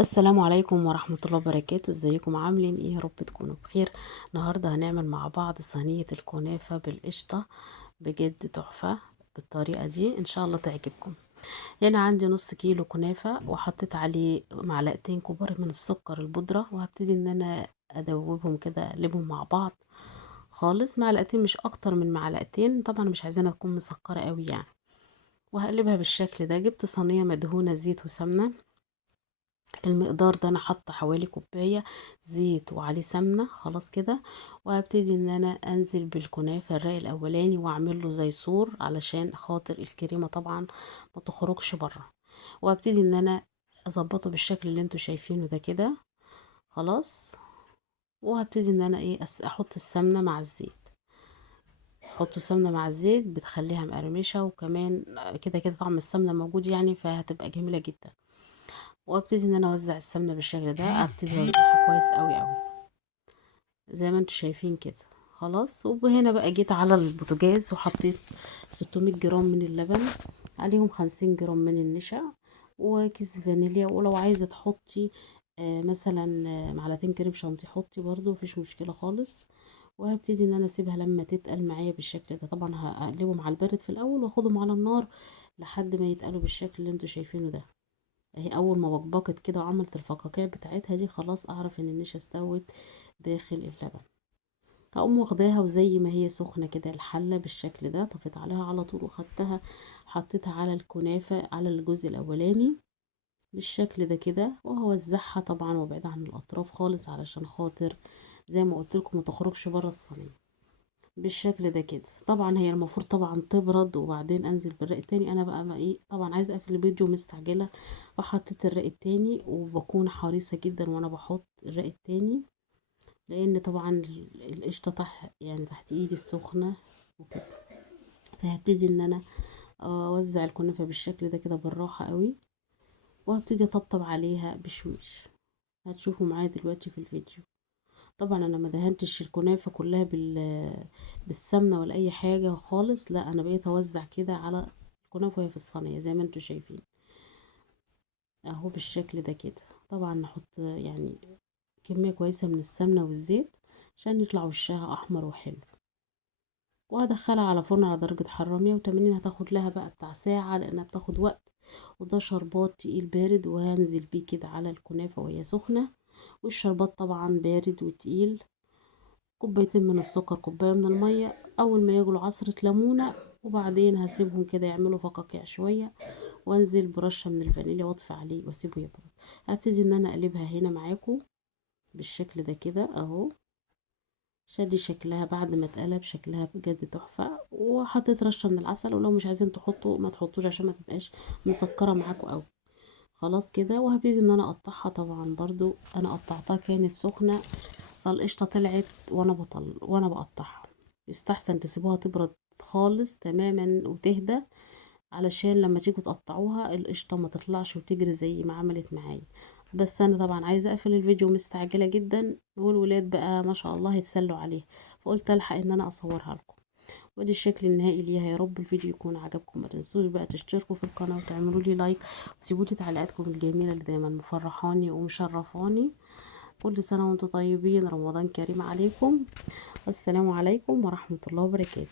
السلام عليكم ورحمة الله وبركاته. ازيكم عاملين ايه؟ يا رب تكونوا بخير. النهاردة هنعمل مع بعض صينية الكنافة بالقشطة، بجد تحفة. بالطريقة دي ان شاء الله تعجبكم. هنا عندي نص كيلو كنافة، وحطيت عليه معلقتين كبار من السكر البودرة، وهبتدي ان انا ادوبهم كده، اقلبهم مع بعض خالص. معلقتين مش اكتر من معلقتين، طبعا مش عايزينها تكون مسكرة قوي يعني. وهقلبها بالشكل ده. جبت صينية مدهونة زيت وسمنة. المقدار ده انا حاطه حوالي كوبايه زيت وعليه سمنه، خلاص كده. وهبتدي ان انا انزل بالكنافه الرق الاولاني، واعمل له زي سور علشان خاطر الكريمه طبعا ما تخرجش بره. وهبتدي ان انا اظبطه بالشكل اللي انتوا شايفينه ده كده، خلاص. وهبتدي ان انا احط السمنه مع الزيت. حطوا سمنه مع الزيت بتخليها مقرمشه، وكمان كده كده طعم السمنه موجود يعني، فهتبقى جميله جدا. وابتدي ان انا اوزع السمنه بالشكل ده، ابتدي اوزعها كويس قوي قوي زي ما انتوا شايفين كده، خلاص. وهنا بقى جيت على البوتاجاز وحطيت 600 جرام من اللبن، عليهم 50 جرام من النشا، وكيس فانيليا. ولو عايزه تحطي مثلا معلقتين كريم شانتيه حطي برضو، مفيش مشكله خالص. وهبتدي ان انا اسيبها لما تتقل معايا بالشكل ده. طبعا هقلبهم على البارد في الاول، واخدهم على النار لحد ما يتقلوا بالشكل اللي انتوا شايفينه ده. اهي اول ما بقبقت كده وعملت الفقاقيع بتاعتها دي، خلاص اعرف ان النشا استوت داخل اللبن. هقوم واخداها وزي ما هي سخنة كده الحلة بالشكل ده، طفيت عليها على طول وخدتها حطيتها على الكنافة على الجزء الاولاني بالشكل ده كده. وهوزعها طبعا وابعد عن الاطراف خالص علشان خاطر زي ما قلت لكم ما تخرجش بره الصينية بالشكل ده كده. طبعا هي المفروض طبعا تبرد وبعدين انزل بالرق التاني. انا بقى ما طبعا عايزه اقفل الفيديو مستعجله، فحطيت الرق التاني، وبكون حريصه جدا وانا بحط الرق التاني، لان طبعا القشطه يعني تحت ايدي السخنه وكده. فهبتدي ان انا اوزع الكنافه بالشكل ده كده بالراحه قوي، وهبتدي اطبطب عليها بشويش. هتشوفوا معايا دلوقتي في الفيديو. طبعا انا ما دهنتش الكنافه كلها بالسمنه ولا اي حاجه خالص، لا انا بقيت اوزع كده على الكنافه وهي في الصينيه زي ما انتوا شايفين اهو بالشكل ده كده. طبعا نحط يعني كميه كويسه من السمنه والزيت عشان يطلع وشها احمر وحلو. وهدخلها على فرن على درجه حراره 180. هتاخد لها بقى بتاع ساعه لانها بتاخد وقت. وده شربات تقيل بارد، وهنزل بيه كده على الكنافه وهي سخنه. والشربات طبعا بارد وتقيل. كوبايتين من السكر، كوباية من المية، أول ما يغلوا عصرة ليمونة. وبعدين هسيبهم كده يعملوا فقاقيع شوية، وانزل برشة من الفانيليا واطفي عليه واسيبه يبرد. هبتدي ان انا اقلبها هنا معاكم بالشكل ده كده اهو. شادي شكلها بعد ما اتقلب شكلها بجد تحفة. وحطيت رشة من العسل، ولو مش عايزين تحطوا ما تحطوش عشان ما تبقاش مسكرة معاكم قوي. خلاص كده. وهبتدي ان انا اقطعها. طبعا برضو انا قطعتها كانت سخنة، فالقشطة طلعت وانا بقطعها. يستحسن تسيبوها تبرد خالص تماما وتهدى، علشان لما تيجوا تقطعوها القشطة ما تطلعش وتجري زي ما عملت معايا. بس انا طبعا عايزة اقفل الفيديو مستعجلة جدا، والولاد بقى ما شاء الله يتسلوا عليها، فقلت الحق ان انا اصورها لكم. ودي الشكل النهائي ليها. يا رب الفيديو يكون عجبكم. ما تنسوش بقى تشتركوا في القناة وتعملوا لي لايك، وتسيبوا لي تعليقاتكم الجميلة اللي دايما مفرحاني ومشرفاني. كل سنة وانتم طيبين، رمضان كريم عليكم. السلام عليكم ورحمة الله وبركاته.